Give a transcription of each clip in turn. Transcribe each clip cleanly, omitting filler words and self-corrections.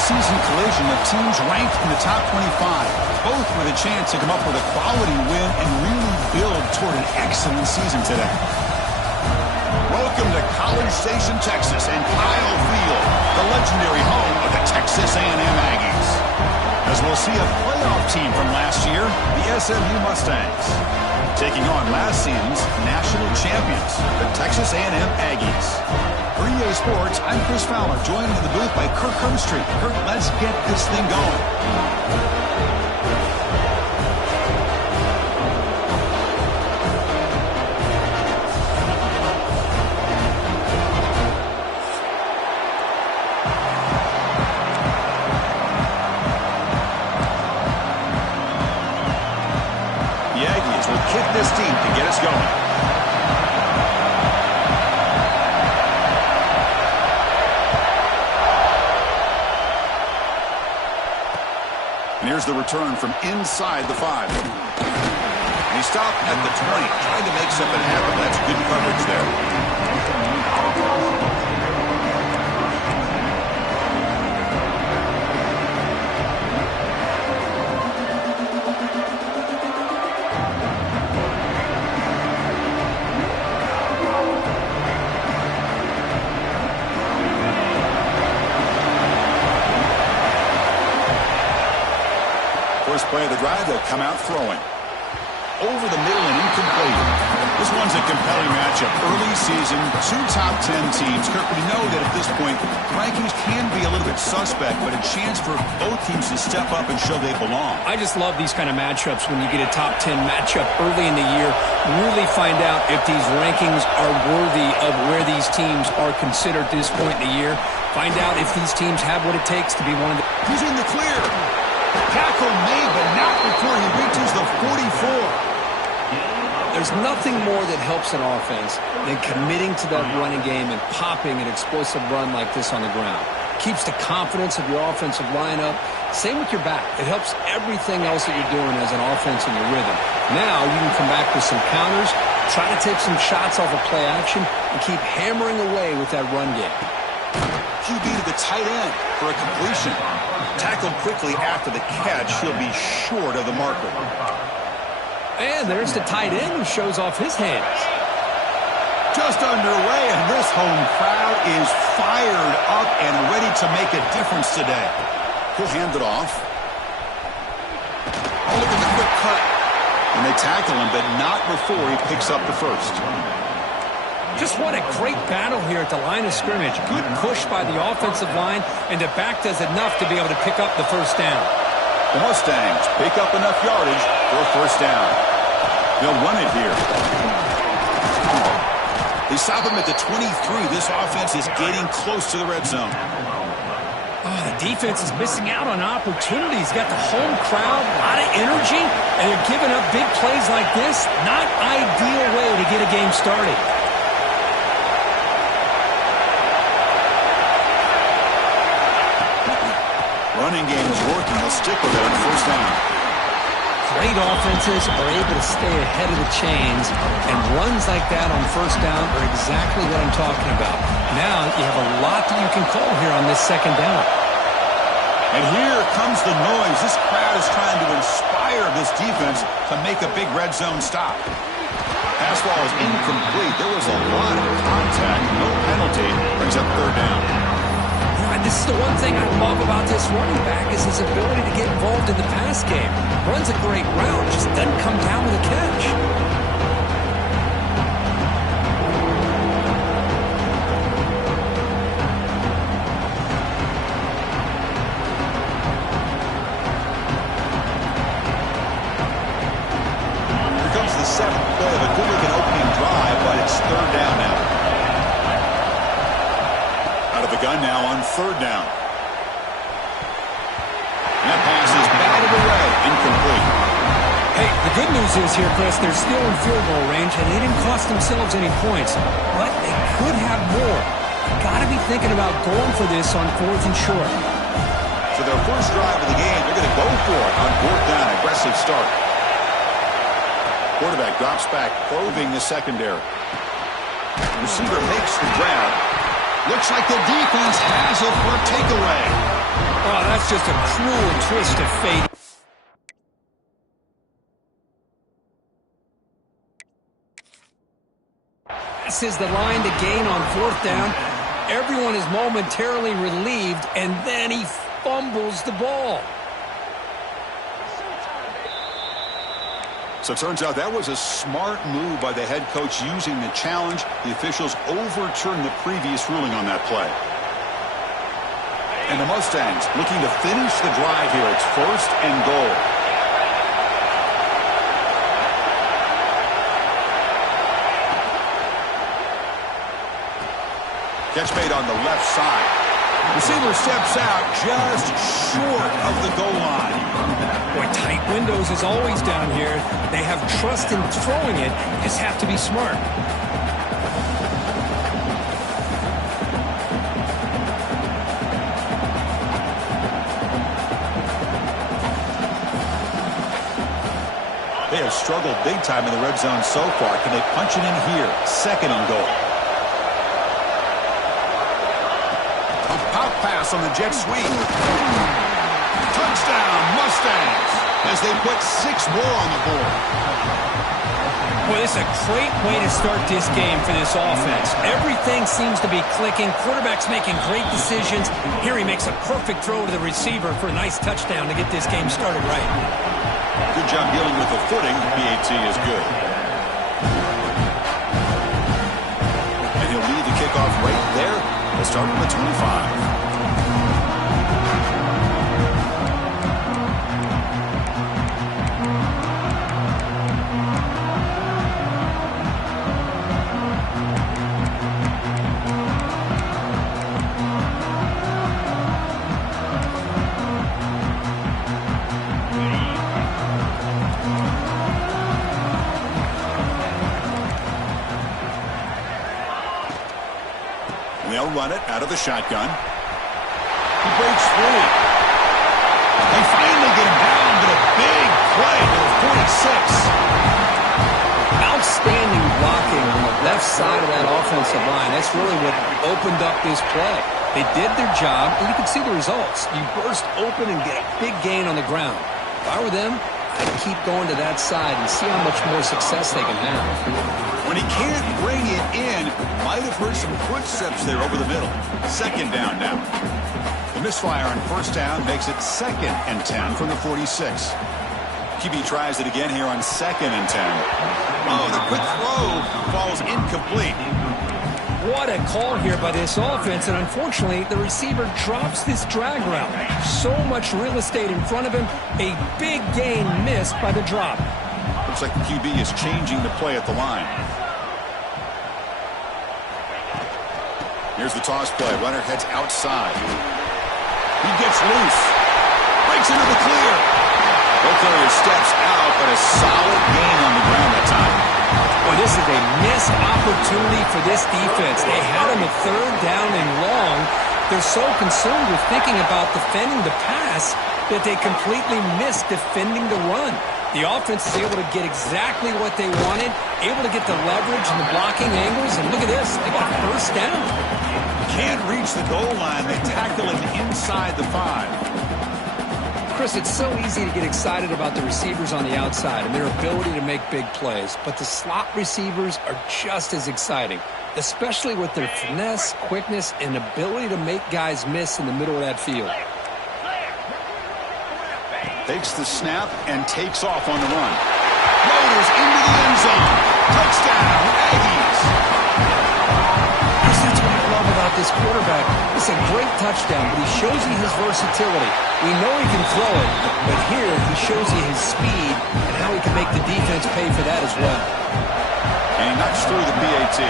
preseason collision of teams ranked in the top 25, both with a chance to come up with a quality win and really build toward an excellent season today. Welcome to College Station, Texas, and Kyle Field, the legendary home of the Texas A&M Aggies. As we'll see a playoff team from last year, the SMU Mustangs, taking on last season's national champions, the Texas A&M Aggies. For EA Sports, I'm Chris Fowler, joined in the booth by Kirk Hermstreet. Kirk, let's get this thing going. Kick this team to get us going. And here's the return from inside the 5. And he stopped at the 20, trying to make something happen. That's good coverage there. First play of the drive, they'll come out throwing. Over the middle and incomplete. This one's a compelling matchup. Early season, 2 top 10 teams. Kirk, we know that at this point, rankings can be a little bit suspect, but a chance for both teams to step up and show they belong. I just love these kind of matchups when you get a top 10 matchup early in the year. Really find out if these rankings are worthy of where these teams are considered at this point in the year. Find out if these teams have what it takes to be one of the... He's in the clear. Tackle made, but not before he reaches the 44. There's nothing more that helps an offense than committing to that running game and popping an explosive run like this on the ground. Keeps the confidence of your offensive lineup. Same with your back. It helps everything else that you're doing as an offense in your rhythm. Now you can come back with some counters, try to take some shots off of play action, and keep hammering away with that run game. QB to the tight end for a completion. Tackled quickly after the catch, he'll be short of the marker. And there's the tight end who shows off his hands. Just underway, and this home crowd is fired up and ready to make a difference today. He'll hand it off. Oh, look at the quick cut. And they tackle him, but not before he picks up the first. Just what a great battle here at the line of scrimmage. Good push by the offensive line, and the back does enough to be able to pick up the first down. The Mustangs pick up enough yardage for a first down. They'll run it here. They stop him at the 23. This offense is getting close to the red zone. Oh, the defense is missing out on opportunities. Got the home crowd, a lot of energy, and they're giving up big plays like this. Not ideal way to get a game started. Running game is working. They'll stick with it on first down. Great offenses are able to stay ahead of the chains, and runs like that on first down are exactly what I'm talking about. Now you have a lot that you can call here on this second down. And here comes the noise. This crowd is trying to inspire this defense to make a big red zone stop. Pass ball is incomplete. There was a lot of contact. No penalty. Brings up third down. This is the one thing I love about this running back is his ability to get involved in the pass game. Runs a great route, just doesn't come down with a catch. Here comes the 7th play of a good-looking opening drive, but it's third down now. The gun now on third down. And that pass is batted away, incomplete. Hey, the good news is here, Chris, they're still in field goal range, and they didn't cost themselves any points, but they could have more. Got to be thinking about going for this on 4th and short. So their first drive of the game, they're going to go for it on 4th down. Aggressive start. Quarterback drops back, probing the secondary. Receiver makes the grab. Looks like the defense has it for a takeaway. Oh, that's just a cruel twist of fate. This is the line to gain on 4th down. Everyone is momentarily relieved, and then he fumbles the ball. So it turns out that was a smart move by the head coach using the challenge. The officials overturned the previous ruling on that play. And the Mustangs looking to finish the drive here. It's 1st and goal. Catch made on the left side. Receiver steps out just short of the goal line. Boy, tight windows is always down here. They have trust in throwing it. Just have to be smart. They have struggled big time in the red zone so far. Can they punch it in here? 2nd and goal. Pass on the jet sweep. Touchdown, Mustangs, as they put 6 more on the board. Boy, this is a great way to start this game for this offense. Everything seems to be clicking. Quarterback's making great decisions. Here he makes a perfect throw to the receiver for a nice touchdown to get this game started right. Good job dealing with the footing. PAT is good. And he'll lead the kickoff right there. They'll start from the 25. They'll run it out of the shotgun. He breaks free. They finally get him down, but a big play to the 46. Outstanding blocking on the left side of that offensive line. That's really what opened up this play. They did their job, and you can see the results. You burst open and get a big gain on the ground. If I were them, I'd keep going to that side and see how much more success they can have. When he can't bring it in, might have heard some footsteps there over the middle. 2nd down now. The misfire on 1st down makes it 2nd and 10 from the 46. QB tries it again here on 2nd and 10. Oh, the quick throw falls incomplete. What a call here by this offense, and unfortunately, the receiver drops this drag route. So much real estate in front of him, a big gain missed by the drop. Looks like the QB is changing the play at the line. Here's the toss play. Runner heads outside. He gets loose. Breaks into the clear. Ball carrier steps out, but a solid gain on the ground that time. Well, this is a missed opportunity for this defense. They had him at 3rd down and long. They're so concerned with thinking about defending the pass that they completely missed defending the run. The offense is able to get exactly what they wanted, able to get the leverage and the blocking angles, and look at this. They got a 1st down. Can't reach the goal line. They tackle him inside the 5. Chris, it's so easy to get excited about the receivers on the outside and their ability to make big plays, but the slot receivers are just as exciting, especially with their finesse, quickness, and ability to make guys miss in the middle of that field. Takes the snap and takes off on the run. Loaders into the end zone. Touchdown, Aggies. That's what I love about this quarterback. It's a great touchdown, but he shows you his versatility. We know he can throw it, but here he shows you his speed and how he can make the defense pay for that as well. And he knocks through the PAT.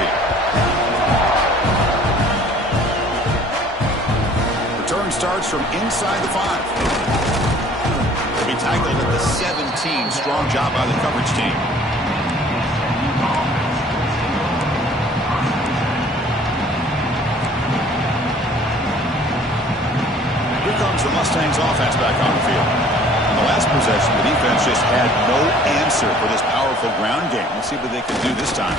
Return starts from inside the 5. Be tackled at the 17. Strong job by the coverage team. Here comes the Mustangs offense back on the field. In the last possession, the defense just had no answer for this powerful ground game. Let's see what they can do this time.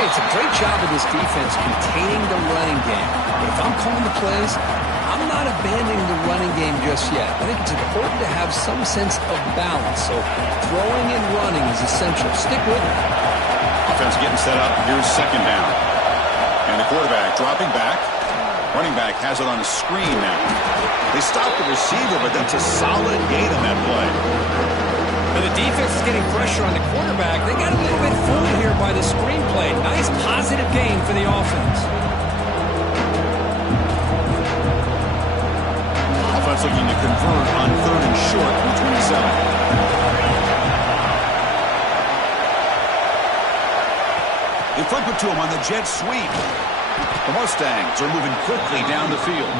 Hey, it's a great job of this defense containing the running game. But if I'm calling the plays, I'm not abandoning the running game just yet. I think it's important to have some sense of balance. So throwing and running is essential. Stick with it. Offense getting set up. Here's second down. And the quarterback dropping back. Running back has it on a screen now. They stop the receiver, but that's a solid gain on that play. But the defense is getting pressure on the quarterback. They got a little bit fooled here by the screen play. Nice positive gain for the offense. Offense looking to convert on 3rd and short from 27. They flip it to him on the jet sweep. The Mustangs are moving quickly down the field.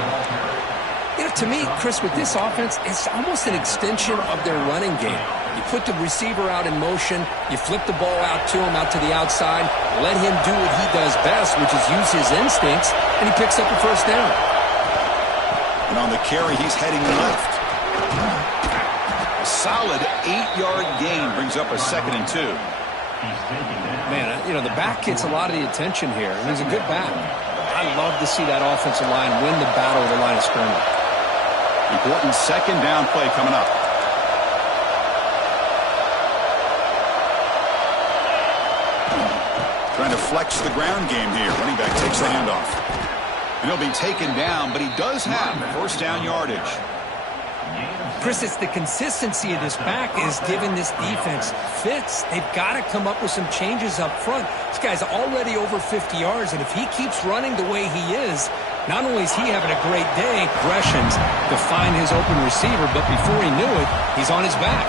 You know, to me, Chris, with this offense, it's almost an extension of their running game. You put the receiver out in motion, you flip the ball out to him, out to the outside, let him do what he does best, which is use his instincts, and he picks up a first down. And on the carry, he's heading left. A solid 8-yard gain brings up a 2nd and 2. Man, you know, the back gets a lot of the attention here, and he's a good back. I love to see that offensive line win the battle of the line of scrimmage. Important 2nd down play coming up. Trying to flex the ground game here. Running back takes the handoff. And he'll be taken down, but he does have first down yardage. Chris, it's the consistency of this back is giving this defense fits. They've got to come up with some changes up front. This guy's already over 50 yards, and if he keeps running the way he is, not only is he having a great day, aggressions to find his open receiver, but before he knew it, he's on his back.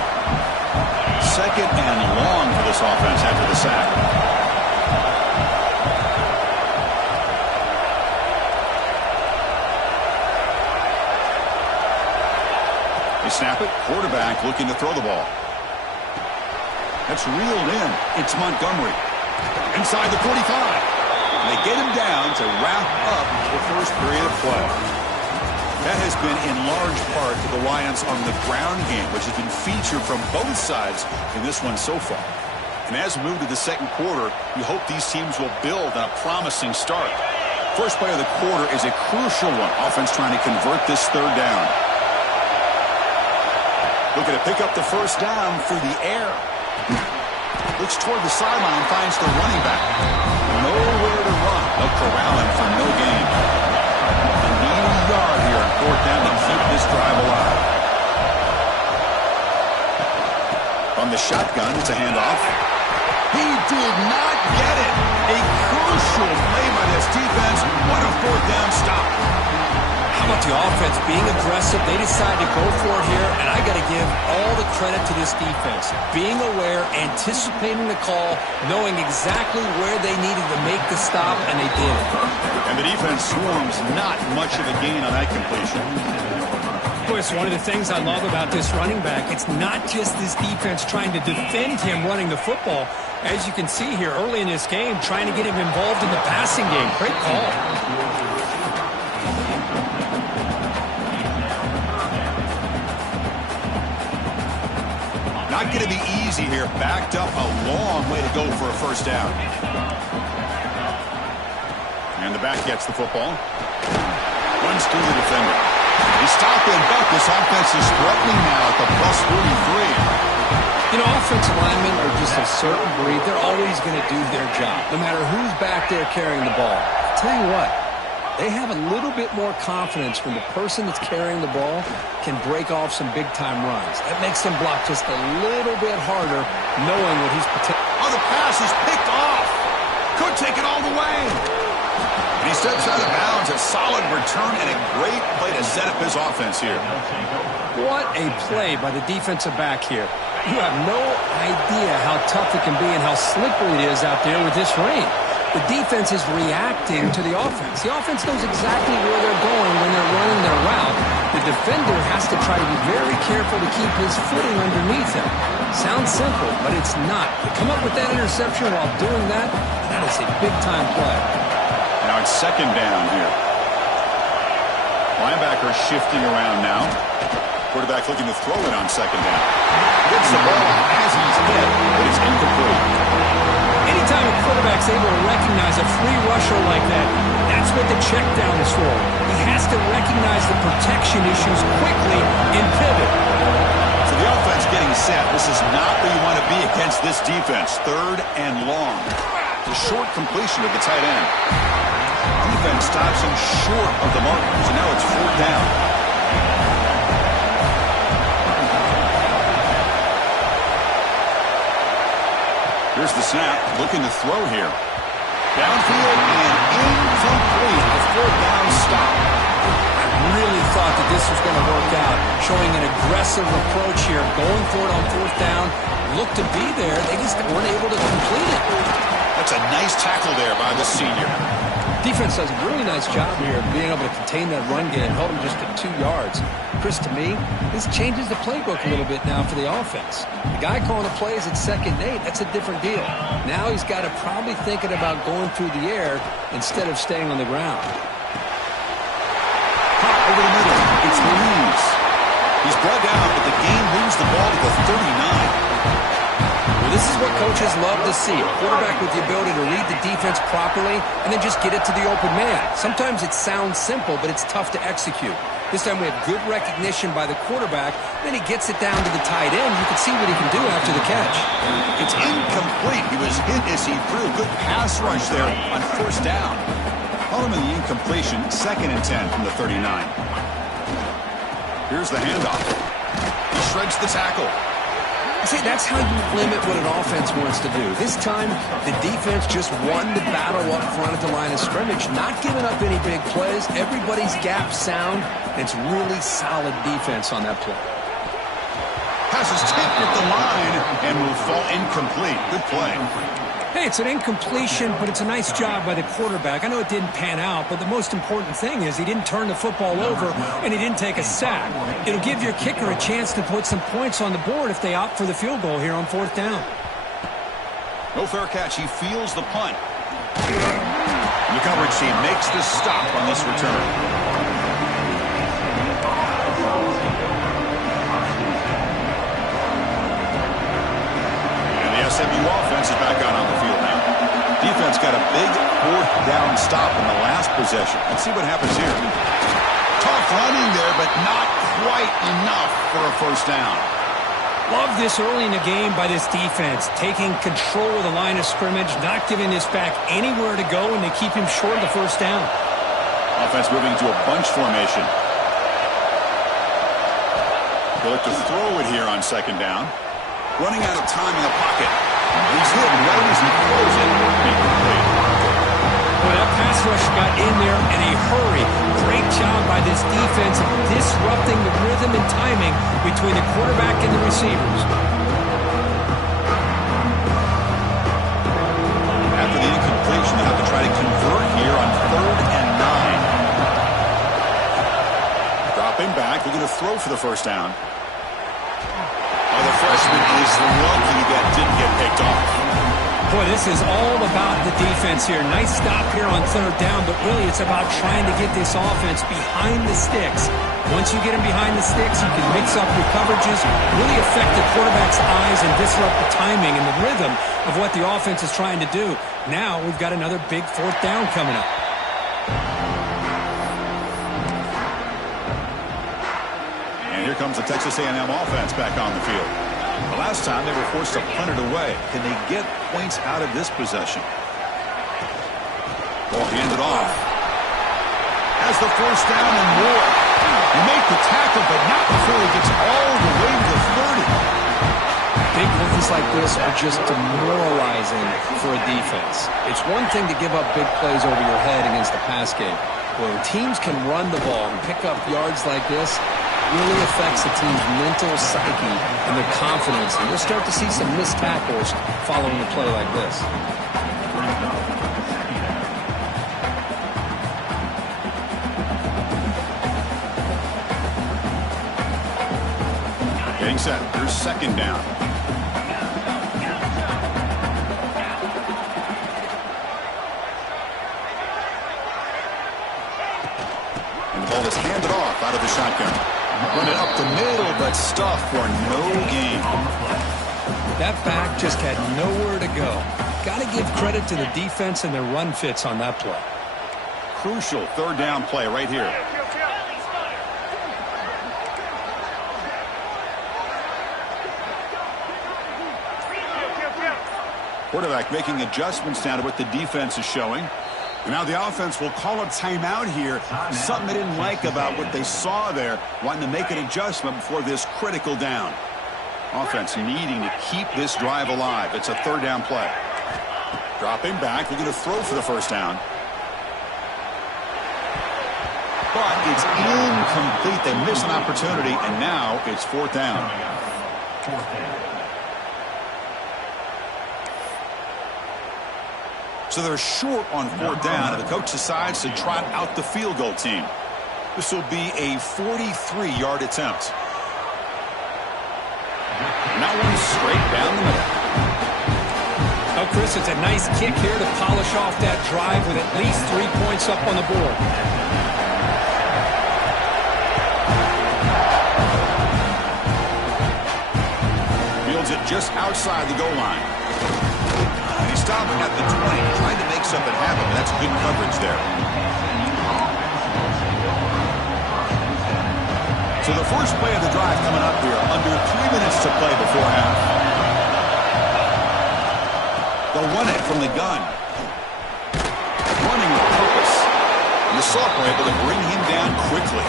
2nd and long for this offense after the sack. Snap it. Quarterback looking to throw the ball. That's reeled in. It's Montgomery. Inside the 45. And they get him down to wrap up the first period of play. That has been in large part to the Lions on the ground game, which has been featured from both sides in this one so far. And as we move to the second quarter, we hope these teams will build on a promising start. First play of the quarter is a crucial one. Offense trying to convert this 3rd down. Looking to pick up the first down through the air. Looks toward the sideline, finds the running back. Nowhere to run. They'll corral him for no gain. They need a yard here on 4th down to keep this drive alive. From the shotgun, it's a handoff. He did not get it. A crucial play by this defense. What a 4th down stop. How about the offense being aggressive? They decided to go for it here, and I got to give all the credit to this defense. Being aware, anticipating the call, knowing exactly where they needed to make the stop, and they did. And the defense swarms not much of a gain on that completion. Boy, it's one of the things I love about this running back. It's not just this defense trying to defend him running the football. As you can see here early in this game, trying to get him involved in the passing game. Great call. Not going to be easy here. Backed up a long way to go for a first down. And the back gets the football. Runs through the defender. He stopped it, but this offense is struggling now at the plus 43. You know, offensive linemen are just a certain breed. They're always going to do their job, no matter who's back there carrying the ball. I'll tell you what, they have a little bit more confidence when the person that's carrying the ball can break off some big-time runs. That makes them block just a little bit harder, knowing what he's potential. Oh, the pass is picked off. Could take it all the way. And he steps out of bounds. A solid return and a great play to set up his offense here. What a play by the defensive back here. You have no idea how tough it can be and how slippery it is out there with this rain. The defense is reacting to the offense. The offense knows exactly where they're going when they're running their route. The defender has to try to be very careful to keep his footing underneath him. Sounds simple, but it's not. To come up with that interception while doing that, that is a big-time play. Now it's second down here. Linebacker shifting around now. Quarterback looking to throw it on second down. Gets the ball as he's hit, but it's incomplete. Anytime a quarterback's able to recognize a free rusher like that, That's what the check down is for. He has to recognize the protection issues quickly and pivot. So the offense getting set. This is not where you want to be against this defense. 3rd and long. The short completion of the tight end. Defense stops him short of the mark. So now it's 4th down. Here's the snap. Looking to throw here. Downfield and incomplete. A 4th down stop. I really thought that this was going to work out, showing an aggressive approach here, going for it on 4th down. Looked to be there. They just weren't able to complete it. That's a nice tackle there by the senior. Defense does a really nice job here of being able to contain that run game, held him just at 2 yards. Chris, to me, this changes the playbook a little bit now for the offense. The guy calling the plays at 2nd and 8, that's a different deal. Now he's got to probably thinking about going through the air instead of staying on the ground. Pop over the middle. It's Louise. He's brought down, but the game moves the ball to the 39. Well, this is what coaches love to see. A quarterback with the ability to read the defense properly and then just get it to the open man. Sometimes it sounds simple, but it's tough to execute. This time we have good recognition by the quarterback. Then he gets it down to the tight end. You can see what he can do after the catch. It's incomplete. He was hit as he threw. Good pass rush there on 1st down. Call him in the incompletion. 2nd and 10 from the 39. Here's the handoff. He shreds the tackle. See, that's how you limit what an offense wants to do. This time, the defense just won the battle up front at the line of scrimmage, not giving up any big plays. Everybody's gap sound. It's really solid defense on that play. Pass is tipped at the line and will fall incomplete. Good play. Hey, it's an incompletion, but it's a nice job by the quarterback. I know it didn't pan out, but the most important thing is he didn't turn the football over and he didn't take a sack. It'll give your kicker a chance to put some points on the board if they opt for the field goal here on 4th down. No fair catch. He feels the punt. The coverage team makes the stop on this return. SMU offense is back out on the field now. Defense got a big 4th down stop in the last possession. Let's see what happens here. Tough running there, but not quite enough for a 1st down. Love this early in the game by this defense, taking control of the line of scrimmage, not giving this back anywhere to go, and they keep him short of the 1st down. Offense moving to a bunch formation. They'll look to throw it here on 2nd down. Running out of time in the pocket. He's hit right as he throws it. Incomplete. Well, that pass rush got in there in a hurry. Great job by this defense of disrupting the rhythm and timing between the quarterback and the receivers. After the incompletion, they'll have to try to convert here on 3rd and 9. Dropping back, looking to throw for the 1st down. The freshman is lucky that didn't get picked off. Boy, this is all about the defense here. Nice stop here on 3rd down, but really it's about trying to get this offense behind the sticks. Once you get them behind the sticks, you can mix up your coverages, really affect the quarterback's eyes and disrupt the timing and the rhythm of what the offense is trying to do. Now we've got another big 4th down coming up. Here comes the Texas A&M offense back on the field. The last time they were forced to punt it away. Can they get points out of this possession? Ball handed off. Has the 1st down and more. He made the tackle, but not before he gets all the way to the 30. Big wins like this are just demoralizing for a defense. It's one thing to give up big plays over your head against the pass game. When teams can run the ball and pick up yards like this, really affects the team's mental psyche and their confidence. And you'll start to see some missed tackles following a play like this. Getting set. Here's 2nd down. And the ball is handed off out of the shotgun. Run it up the middle, but stuffed for no gain. That back just had nowhere to go. Got to give credit to the defense and their run fits on that play. crucial third down play right here. Quarterback making adjustments now to what the defense is showing. And now the offense will call a timeout here. Something they didn't like about what they saw there, wanting to make an adjustment before this critical down. Offense needing to keep this drive alive. It's a third down play. Dropping back, looking to throw for the first down. But it's incomplete. They miss an opportunity, and now it's fourth down. So they're short on fourth down, and the coach decides to trot out the field goal team. This will be a 43-yard attempt. Now one straight down the middle. Oh, Chris, it's a nice kick here to polish off that drive with at least 3 points up on the board. Fields it just outside the goal line. He's stopping at the 20, trying to make something happen, but that's good coverage there. So the first play of the drive coming up here, under 3 minutes to play before half. They'll run it from the gun. Running with purpose. And the Sauk were able to bring him down quickly.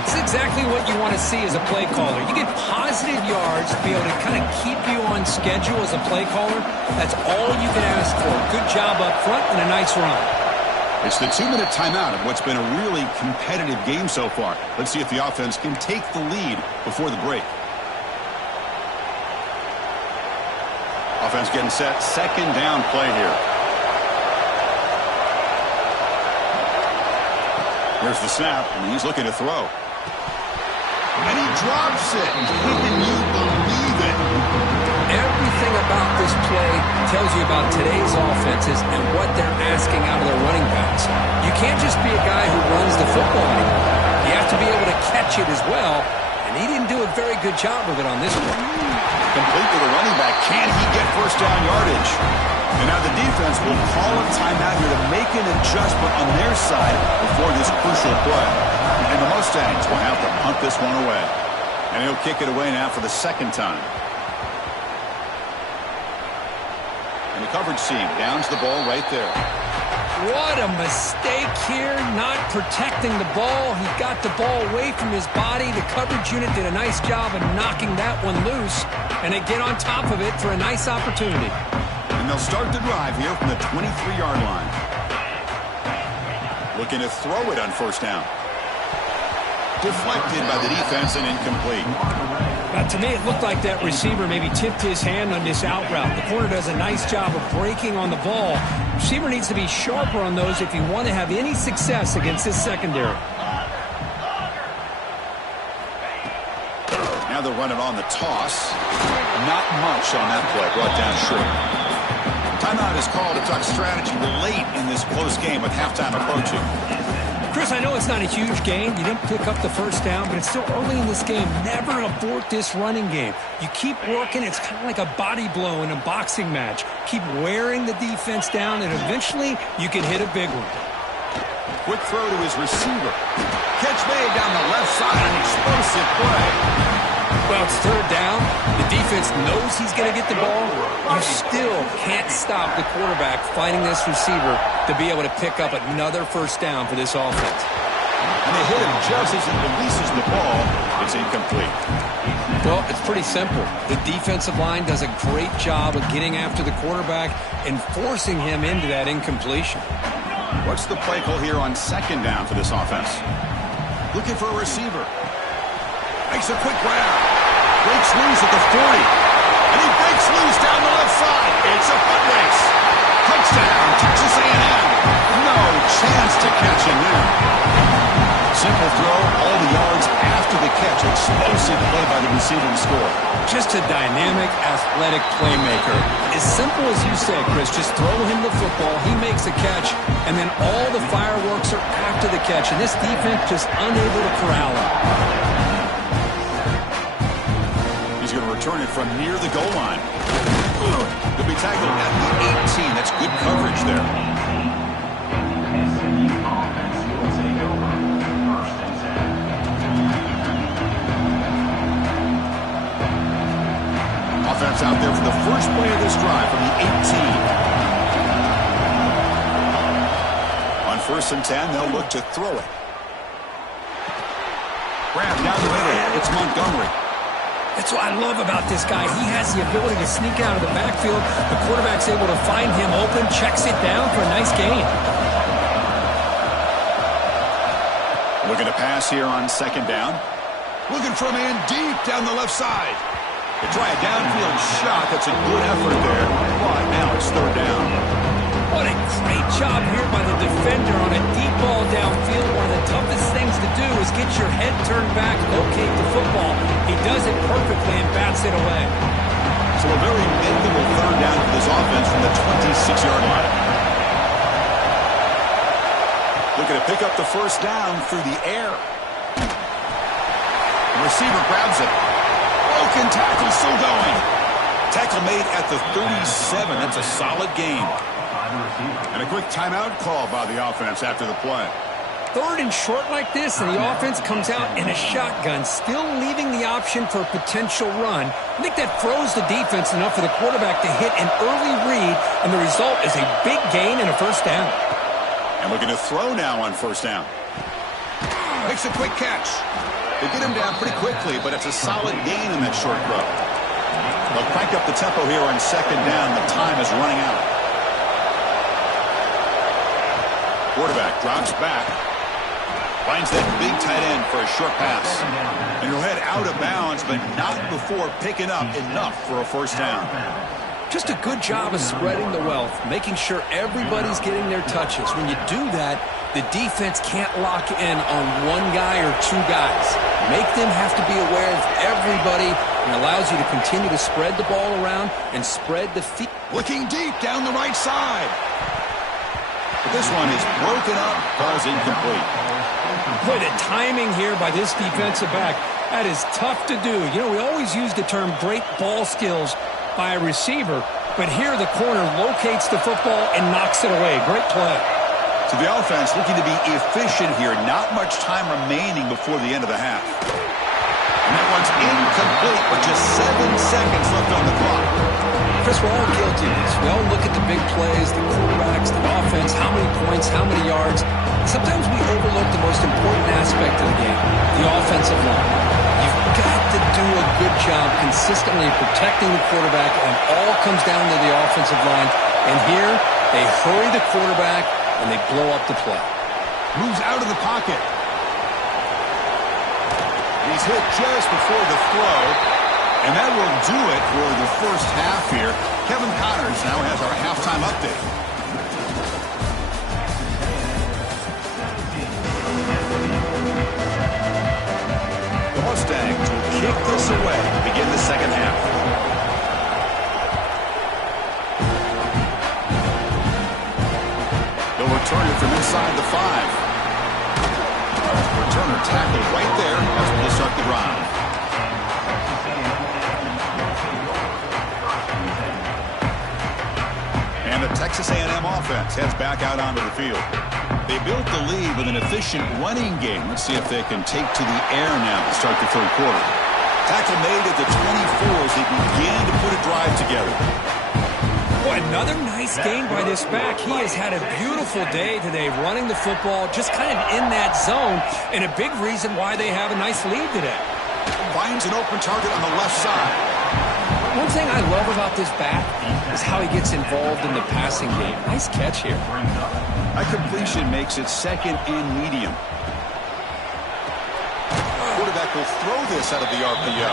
It's exactly what you want to see as a play caller. You get positive yards to be able to kind of keep you on schedule as a play caller. That's all you can ask for. Good job up front and a nice run. It's the 2-minute timeout of what's been a really competitive game so far. Let's see if the offense can take the lead before the break. Offense getting set. Second down play here. Here's the snap, and he's looking to throw. And he drops it. Can you believe it? Everything about this play tells you about today's offenses and what they're asking out of their running backs. You can't just be a guy who runs the football anymore. You have to be able to catch it as well, and he didn't do a very good job of it on this one. Complete with a running back. Can he get first down yardage? And now the defense will call a timeout here to make an adjustment on their side before this crucial play. And the Mustangs will have to punt this one away. And he'll kick it away now for the second time. And the coverage team downs the ball right there. What a mistake here, not protecting the ball. He got the ball away from his body. The coverage unit did a nice job of knocking that one loose. And they get on top of it for a nice opportunity. And they'll start the drive here from the 23-yard line. Looking to throw it on first down. Deflected by the defense and incomplete. To me, it looked like that receiver maybe tipped his hand on this out route. The corner does a nice job of breaking on the ball. Receiver needs to be sharper on those if you want to have any success against this secondary. Now they'll run it on the toss. Not much on that play. Brought down short. Timeout is called to talk strategy late in this close game with halftime approaching. Chris, I know it's not a huge gain. You didn't pick up the first down, but it's still early in this game. Never abort this running game. You keep working. It's kind of like a body blow in a boxing match. Keep wearing the defense down, and eventually you can hit a big one. Quick throw to his receiver. Catch made down the left side. An explosive play. Well, it's third down. The defense knows he's going to get the ball. You still can't stop the quarterback fighting this receiver to be able to pick up another first down for this offense. And they hit him just as he releases the ball. It's incomplete. Well, it's pretty simple. The defensive line does a great job of getting after the quarterback and forcing him into that incompletion. What's the play call here on second down for this offense? Looking for a receiver. Makes a quick grab. Breaks loose at the 40. And he breaks loose down the left side. It's a foot race. Touchdown, Texas A&M. No chance to catch him there. Simple throw, all the yards after the catch. Explosive play by the receiver to score. Just a dynamic, athletic playmaker. As simple as you say, Chris, just throw him the football, he makes a catch, and then all the fireworks are after the catch. And this defense just unable to corral him. He's going to return it from near the goal line. He'll be tackled at the 18. That's good coverage there. first play of this drive from the 18. On 1st and 10, they'll look to throw it. Grab down the middle. It's Montgomery. That's what I love about this guy. He has the ability to sneak out of the backfield. The quarterback's able to find him open, checks it down for a nice gain. Looking to pass here on 2nd down. Looking for a man deep down the left side. They try a downfield shot. That's a good effort there. But now it's 3rd down. What a great job here by the defender on a deep ball downfield. One of the toughest things to do is get your head turned back, locate the football. He does it perfectly and bats it away. So a very manageable 3rd down for this offense from the 26-yard line. Looking to pick up the 1st down through the air. The receiver grabs it. Broken tackle, still going. Tackle made at the 37. That's a solid gain. And a quick timeout call by the offense after the play. 3rd and short like this, and the offense comes out in a shotgun, still leaving the option for a potential run. I think that throws the defense enough for the quarterback to hit an early read, and the result is a big gain and a 1st down. And looking to throw now on 1st down. Makes a quick catch. They get him down pretty quickly, but it's a solid gain in that short throw. They'll crank up the tempo here on 2nd down. The time is running out. Quarterback drops back. Finds that big tight end for a short pass. And he'll head out of bounds, but not before picking up enough for a 1st down. Just a good job of spreading the wealth, making sure everybody's getting their touches. When you do that, the defense can't lock in on one guy or 2 guys. Make them have to be aware of everybody, and allows you to continue to spread the ball around and spread the field. Looking deep down the right side. But this one is broken up, ball's incomplete. Boy, the timing here by this defensive back, that is tough to do. You know, we always use the term great ball skills by a receiver, but here the corner locates the football and knocks it away. Great play. So the offense looking to be efficient here. Not much time remaining before the end of the half. And that one's incomplete with just 7 seconds left on the clock. Chris, we're all guilty of this. We all look at the big plays, the quarterbacks, the offense, how many points, how many yards. Sometimes we overlook the most important aspect of the game, the offensive line. You've got to do a good job consistently protecting the quarterback, and it all comes down to the offensive line. And here, they hurry the quarterback, and they blow up the play. Moves out of the pocket. He's hit just before the throw. And that will do it for the 1st half here. Kevin Connors now has our halftime update. The Mustangs will kick this away to begin the 2nd half. They'll return it from inside the 5. Returner tackled right there as we start the drive. And the Texas A&M offense heads back out onto the field. They built the lead with an efficient running game. Let's see if they can take to the air now to start the 3rd quarter. Tackle made at the 24 as they begin to put a drive together. Boy, another nice gain by this back. He has had a beautiful day today running the football, just kind of in that zone, and a big reason why they have a nice lead today. Finds an open target on the left side. One thing I love about this back is how he gets involved in the passing game. Nice catch here. That completion makes it 2nd and medium. Quarterback will throw this out of the RPO.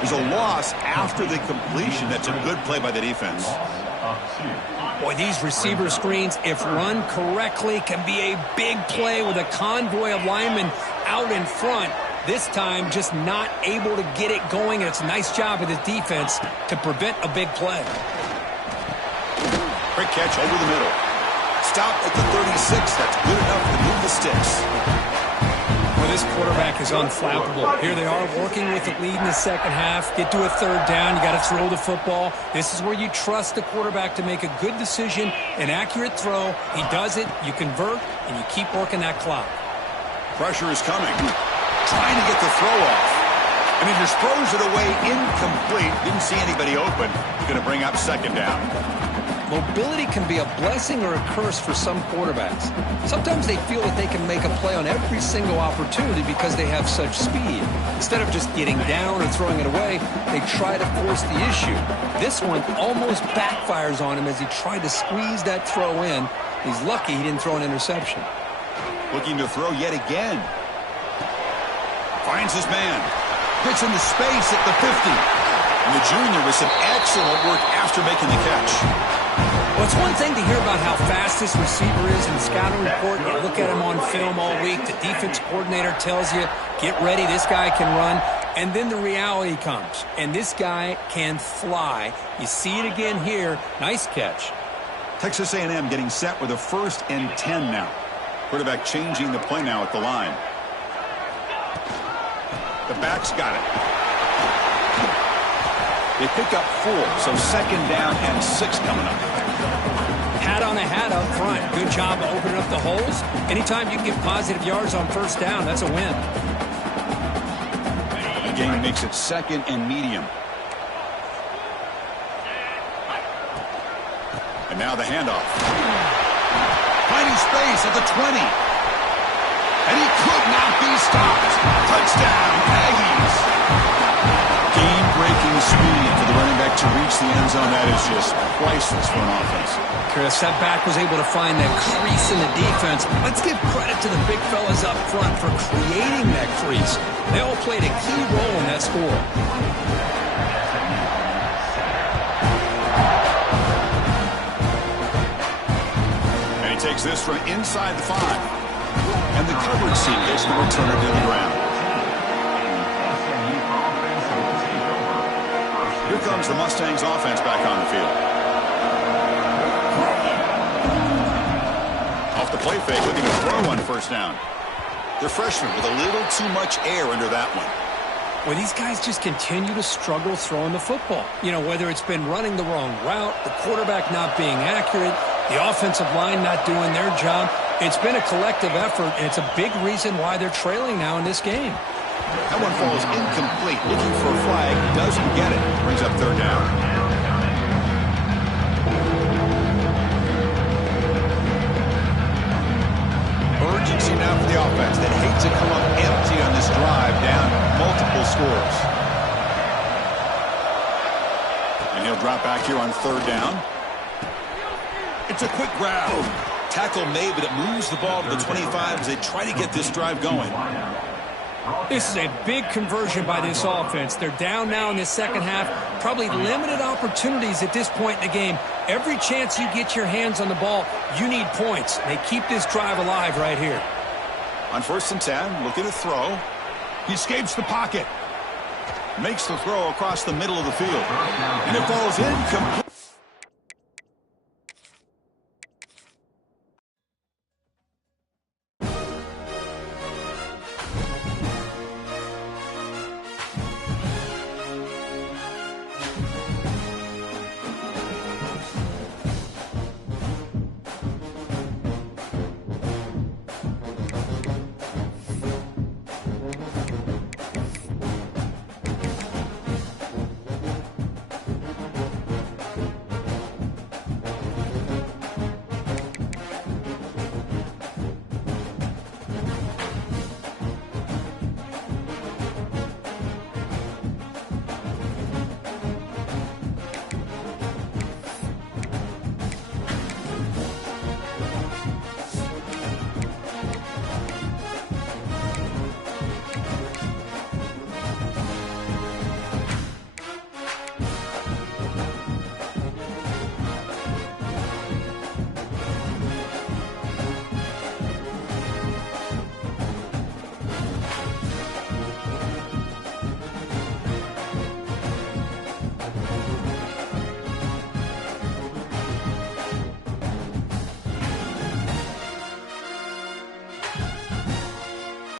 There's a loss after the completion. That's a good play by the defense. Boy, these receiver screens, if run correctly, can be a big play with a convoy of linemen out in front. This time, just not able to get it going, and it's a nice job of the defense to prevent a big play. Quick catch over the middle. Stop at the 36. That's good enough to move the sticks. Well, this quarterback is unflappable. Here they are working with the lead in the 2nd half. Get to a 3rd down. You got to throw the football. This is where you trust the quarterback to make a good decision, an accurate throw. He does it, you convert, and you keep working that clock. Pressure is coming. Trying to get the throw off. And he just throws it away incomplete. Didn't see anybody open. He's going to bring up second down. Mobility can be a blessing or a curse for some quarterbacks. Sometimes they feel that they can make a play on every single opportunity because they have such speed. Instead of just getting down or throwing it away, they try to force the issue. This one almost backfires on him as he tried to squeeze that throw in. He's lucky he didn't throw an interception. Looking to throw yet again. Finds his man. Gets into space at the 50. And the junior with some excellent work after making the catch. Well, it's one thing to hear about how fast this receiver is in the scouting report. You look at him on film all week. The defense coordinator tells you, get ready, this guy can run. And then the reality comes. And this guy can fly. You see it again here. Nice catch. Texas A&M getting set with a 1st and 10 now. Quarterback changing the play now at the line. The back's got it. They pick up 4, so 2nd down and 6 coming up. Hat on a hat up front. Good job of opening up the holes. Anytime you can get positive yards on 1st down, that's a win. The game makes it 2nd and medium. And now the handoff. Finding space at the 20. And he could not be stopped. Touchdown, Aggies. Game-breaking speed for the running back to reach the end zone. That is just priceless for an offense. Chris, that back was able to find that crease in the defense. Let's give credit to the big fellas up front for creating that crease. They all played a key role in that score. And he takes this from inside the 5. And the coverage seat gets the returner to the ground. Here comes the Mustangs offense back on the field. Off the play fake, looking to throw on 1st down. The freshman with a little too much air under that one. Well, these guys just continue to struggle throwing the football. You know, whether it's been running the wrong route, the quarterback not being accurate, the offensive line not doing their job. It's been a collective effort, and it's a big reason why they're trailing now in this game. That one falls incomplete. Looking for a flag. Doesn't get it. Brings up 3rd down. Urgency now for the offense. They'd hate to come up empty on this drive, down multiple scores. And he'll drop back here on 3rd down. It's a quick grab. Tackle made, but it moves the ball to the 25 as they try to get this drive going. This is a big conversion by this offense. They're down now in the 2nd half. Probably limited opportunities at this point in the game. Every chance you get your hands on the ball, you need points. They keep this drive alive right here. On 1st and 10, looking to throw. He escapes the pocket. Makes the throw across the middle of the field. And it falls incomplete.